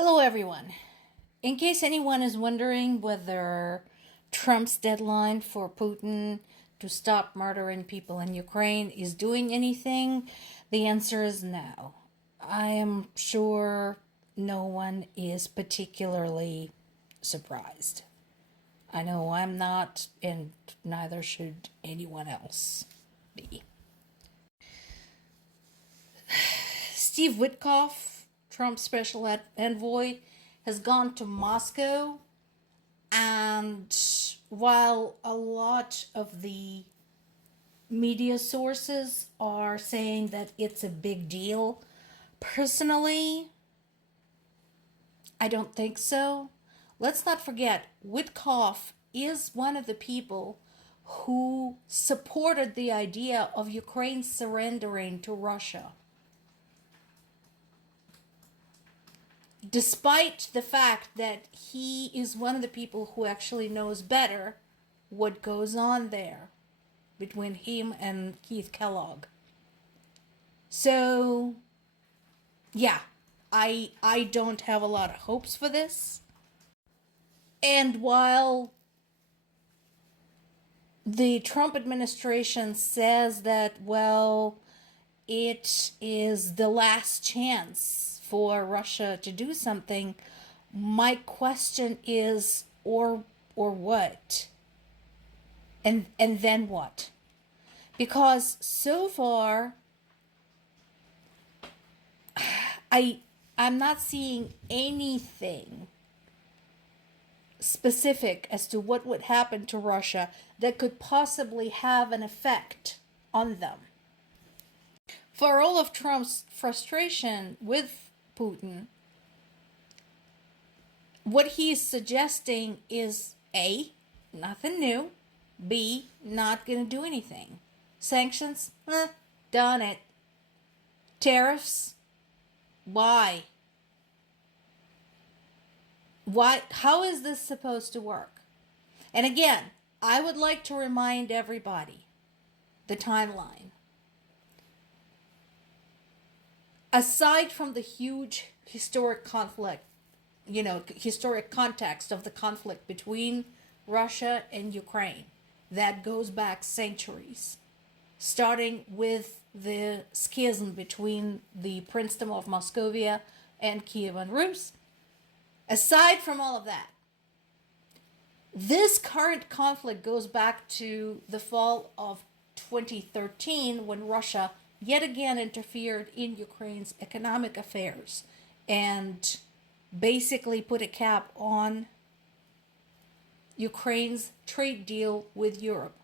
Hello, everyone. In case anyone is wondering whether Trump's deadline for Putin to stop murdering people in Ukraine is doing anything, the answer is no. I am sure no one is particularly surprised. I know I'm not, and neither should anyone else be. Steve Witkoff, Trump's special envoy, has gone to Moscow, and while a lot of the media sources are saying that it's a big deal, personally, I don't think so. Let's not forget, Witkoff is one of the people who supported the idea of Ukraine surrendering to Russia. Despite the fact that he is one of the people who actually knows better what goes on there between him and Keith Kellogg. So, yeah, I don't have a lot of hopes for this. And while the Trump administration says that, well, it is the last chance for Russia to do something, my question is, or what? And then what? Because so far I'm not seeing anything specific as to what would happen to Russia that could possibly have an effect on them. For all of Trump's frustration with Putin, what he's suggesting is A, nothing new, B, not going to do anything. Sanctions? Done it. Tariffs? Why? How is this supposed to work? And again, I would like to remind everybody the timeline. Aside from the huge historic conflict, historic context of the conflict between Russia and Ukraine that goes back centuries, starting with the schism between the Princedom of Moscovia and Kievan Rus. Aside from all of that, this current conflict goes back to the fall of 2013 when Russia yet again interfered in Ukraine's economic affairs and basically put a cap on Ukraine's trade deal with Europe.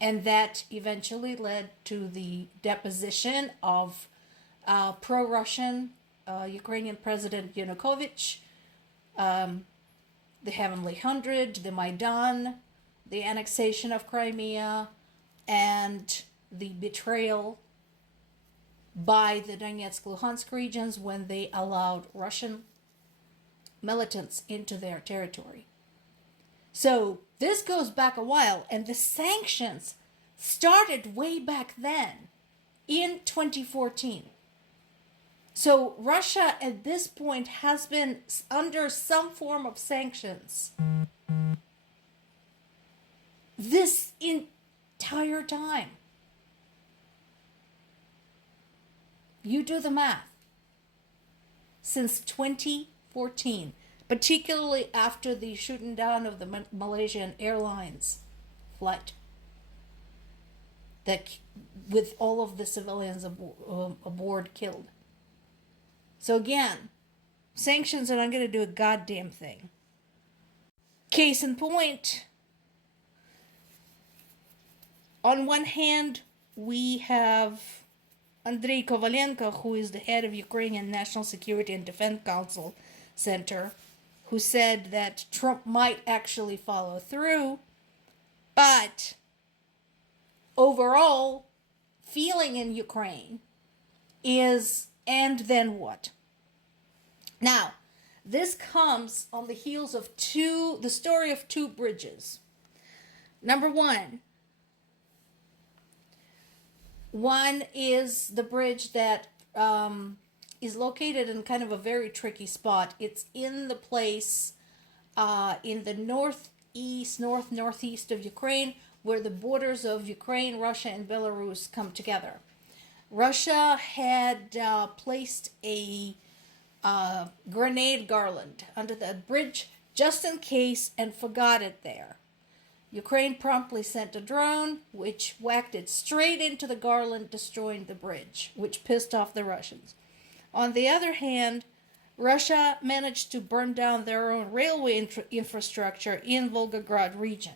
And that eventually led to the deposition of pro-Russian Ukrainian President Yanukovych, the Heavenly Hundred, the Maidan, the annexation of Crimea, and the betrayal by the Donetsk-Luhansk regions when they allowed Russian militants into their territory. So this goes back a while, and the sanctions started way back then in 2014. So Russia at this point has been under some form of sanctions this entire time. You do the math. Since 2014, particularly after the shooting down of the Malaysian Airlines flight, that with all of the civilians aboard killed. So again, sanctions are not going to do a goddamn thing. Case in point, on one hand, we have Andrei Kovalenko, who is the head of Ukrainian National Security and Defense Council Center, who said that Trump might actually follow through, but overall feeling in Ukraine is, and then what? Now, this comes on the heels of the story of two bridges. Number one is the bridge that is located in kind of a very tricky spot. It's in the place in the northeast of Ukraine, where the borders of Ukraine, Russia, and Belarus come together. Russia had placed a grenade garland under the bridge just in case and forgot it there. Ukraine promptly sent a drone, which whacked it straight into the garland, destroying the bridge, which pissed off the Russians. On the other hand, Russia managed to burn down their own railway infrastructure in Volgograd region.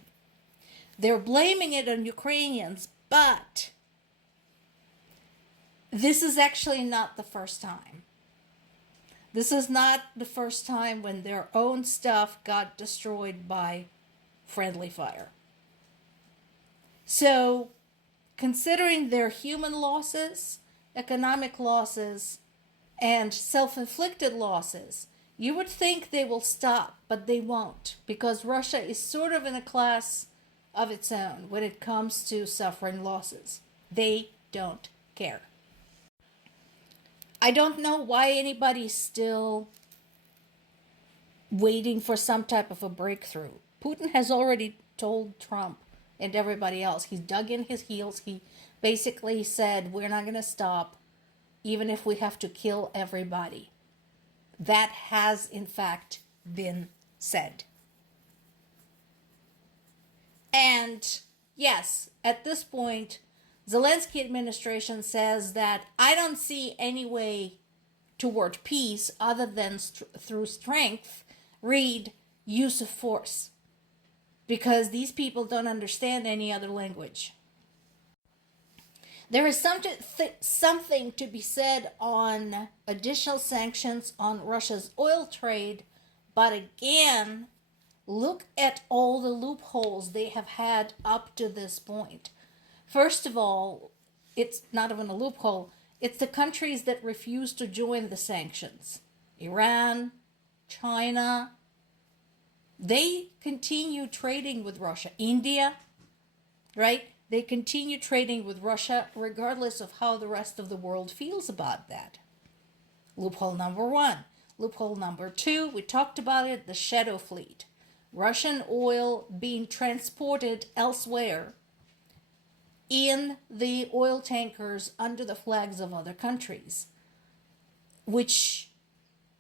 They're blaming it on Ukrainians, but this is actually not the first time. This is not the first time when their own stuff got destroyed by friendly fire. So, considering their human losses, economic losses, and self-inflicted losses, you would think they will stop, but they won't, because Russia is sort of in a class of its own when it comes to suffering losses. They don't care. I don't know why anybody's still waiting for some type of a breakthrough. Putin has already told Trump and everybody else. He's dug in his heels. He basically said, we're not going to stop, even if we have to kill everybody. That has, in fact, been said. And yes, at this point, Zelensky administration says that I don't see any way toward peace other than through strength, read use of force, because these people don't understand any other language. There is something to be said on additional sanctions on Russia's oil trade, but again, look at all the loopholes they have had up to this point. First of all, it's not even a loophole. It's the countries that refuse to join the sanctions. Iran, China, they continue trading with Russia. India, right? They continue trading with Russia regardless of how the rest of the world feels about that. Loophole number one. Loophole number two, we talked about it, the shadow fleet. Russian oil being transported elsewhere in the oil tankers under the flags of other countries, which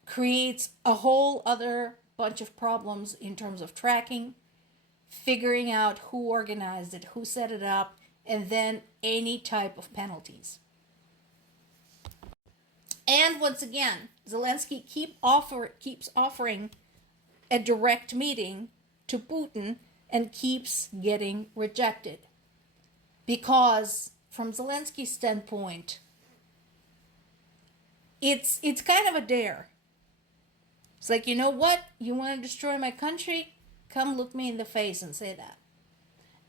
creates a whole other bunch of problems in terms of tracking, figuring out who organized it, who set it up, and then any type of penalties. And once again, Zelensky keeps offering a direct meeting to Putin and keeps getting rejected. Because from Zelensky's standpoint, it's kind of a dare. It's like, you know what? You want to destroy my country? Come look me in the face and say that.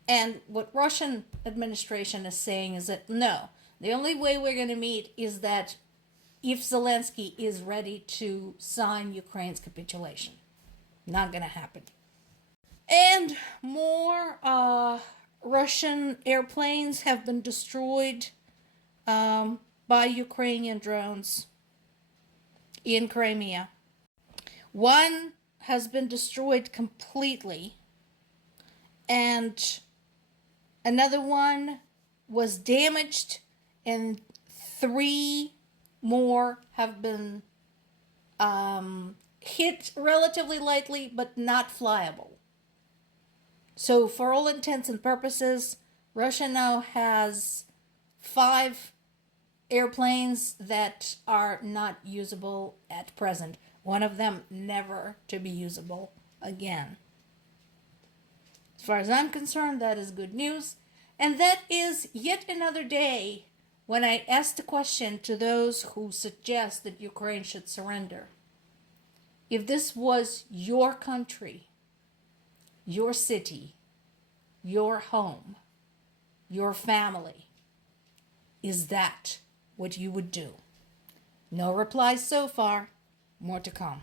And what Russian administration is saying is that no, the only way we're going to meet is that if Zelensky is ready to sign Ukraine's capitulation. Not going to happen. And more Russian airplanes have been destroyed by Ukrainian drones in Crimea. One has been destroyed completely, and another one was damaged, and 3 more have been hit relatively lightly, but not flyable. So for all intents and purposes, Russia now has 5 airplanes that are not usable at present. One of them never to be usable again. As far as I'm concerned, that is good news. And that is yet another day when I asked the question to those who suggest that Ukraine should surrender. If this was your country, your city, your home, your family, is that what you would do? No replies so far. More to come.